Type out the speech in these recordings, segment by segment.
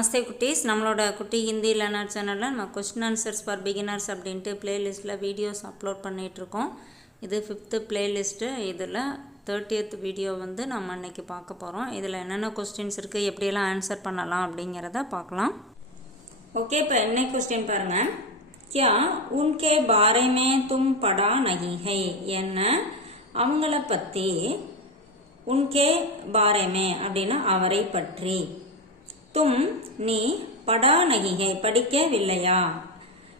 நமஸ்தே குட்டீஸ். நம்மளோட குட்டி ஹிந்தி லேர்னர் சேனலில் நம்ம கொஸ்டின் ஆன்சர்ஸ் ஃபார் பிகினர்ஸ் அப்படின்ட்டு பிளேலிஸ்ட்டில் வீடியோஸ் அப்லோட் பண்ணிகிட்ருக்கோம். இது 5th பிளேலிஸ்ட்டு. இதில் 30th வீடியோ வந்து நம்ம இன்றைக்கி பார்க்க போகிறோம். இதில் என்னென்ன கொஸ்டின்ஸ் இருக்குது, எப்படியெல்லாம் ஆன்சர் பண்ணலாம் அப்படிங்கிறத பார்க்கலாம். ஓகே, இப்போ என்ன கொஸ்டின் பாருங்கள். கியா உன்கே பாரே மே தும் படா நஹி ஹை, என்ன அவங்கள பற்றி, உன்கே பாரே மே அப்படின்னா அவரை பற்றி, தும் நீ படா நகிகை படிக்கவில்லையா.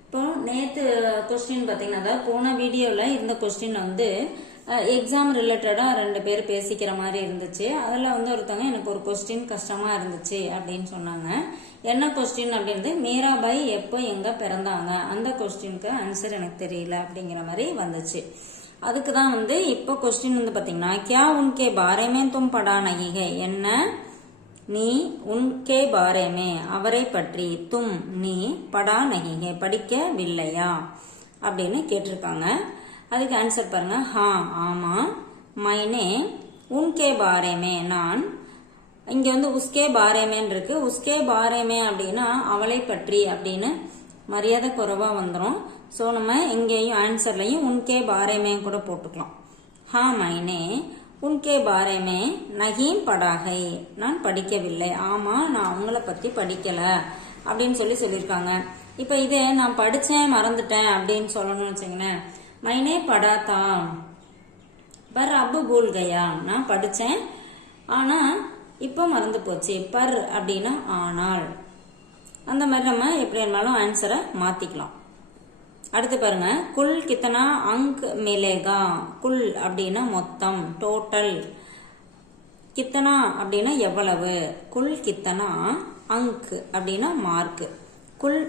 இப்போ நேற்று கொஸ்டின் பார்த்தீங்கன்னா, அதாவது போன வீடியோவில் இருந்த கொஸ்டின் வந்து எக்ஸாம் ரிலேட்டடாக 2 பேர் பேசிக்கிற மாதிரி இருந்துச்சு. அதில் வந்து ஒருத்தவங்க எனக்கு ஒரு கொஸ்டின் கஷ்டமாக இருந்துச்சு அப்படின்னு சொன்னாங்க. என்ன கொஸ்டின் அப்படின்றது, மீராபாய் எப்போ எங்கே பிறந்தாங்க, அந்த கொஸ்டினுக்கு ஆன்சர் எனக்கு தெரியல அப்படிங்கிற மாதிரி வந்துச்சு. அதுக்கு தான் வந்து இப்போ கொஸ்டின் வந்து பார்த்தீங்கன்னா, கியா உன்கே பாரேமே தும் படா நகிகை, என்ன நீ உன்கே பாரேமே அவரை பற்றி, தும் நீ படா நகிகை படிக்கவில்லையா அப்படின்னு கேட்டிருக்காங்க. அதுக்கு ஆன்சர் பாருங்க. ஹா ஆமா, மைனே உன்கே பாரேமே நான், இங்க வந்து உஸ்கே பாரேமேன்னு இருக்கு. உஸ்கே பாரேமே அப்படின்னா அவளை பற்றி அப்படின்னு மரியாதை குறைவா வந்துடும். ஸோ நம்ம இங்கேயும் ஆன்சர்லையும் உன்கே பாரேமே கூட போட்டுக்கலாம். ஹா மைனே உன்கே பாரேமே நஹீம் படாகை, நான் படிக்கவில்லை. ஆமா, நான் அவங்கள பத்தி படிக்கல அப்படின்னு சொல்லியிருக்காங்க. இப்ப இதே நான் படிச்சேன் மறந்துட்டேன் அப்படின்னு சொல்லணும்னு வச்சுங்களேன், மைனே படாதா பர் அப்பு பூல் கயா, நான் படிச்சேன் ஆனா இப்போ மறந்து போச்சு. பர் அப்படின்னா ஆனால். அந்த மாதிரி நம்ம எப்படி இருந்தாலும் ஆன்சரை மாத்திக்கலாம். அடுத்து பாருங்க, குல் கித்தனா அங்க் மிலேகா, குல் அப்படின்னா மொத்தம், டோட்டல், கித்தனா அப்படின்னா எவ்வளவு, குல் கித்தனா அங்க் அப்படின்னா மார்க், குல்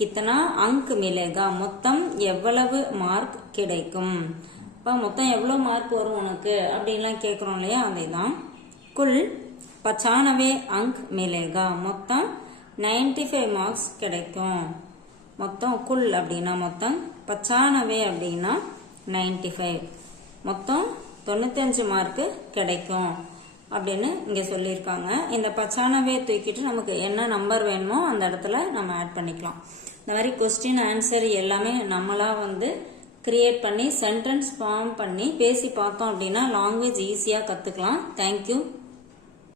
கித்தனா அங்க் மிலேகா மொத்தம் எவ்வளவு மார்க் கிடைக்கும். இப்போ மொத்தம் எவ்வளோ மார்க் வரும் உனக்கு அப்படின்லாம் கேட்குறோம் இல்லையா, அதேதான். குல் 95 அங்க் மிலேகா மொத்தம் 95 மார்க்ஸ் கிடைக்கும். மொத்தம் குல் அப்படின்னா மொத்தம், 95 அப்படின்னா 95, மொத்தம் 95 மார்க்கு கிடைக்கும் அப்படின்னு இங்கே சொல்லியிருக்காங்க. இந்த 95 தூக்கிட்டு நமக்கு என்ன நம்பர் வேணுமோ அந்த இடத்துல நம்ம ஆட் பண்ணிக்கலாம். இந்த மாதிரி கொஸ்டின் ஆன்சர் எல்லாமே நம்மளா வந்து கிரியேட் பண்ணி சென்டென்ஸ் ஃபார்ம் பண்ணி பேசி பார்த்தோம் அப்படின்னா லாங்குவேஜ் ஈஸியாக கற்றுக்கலாம். தேங்க்யூ.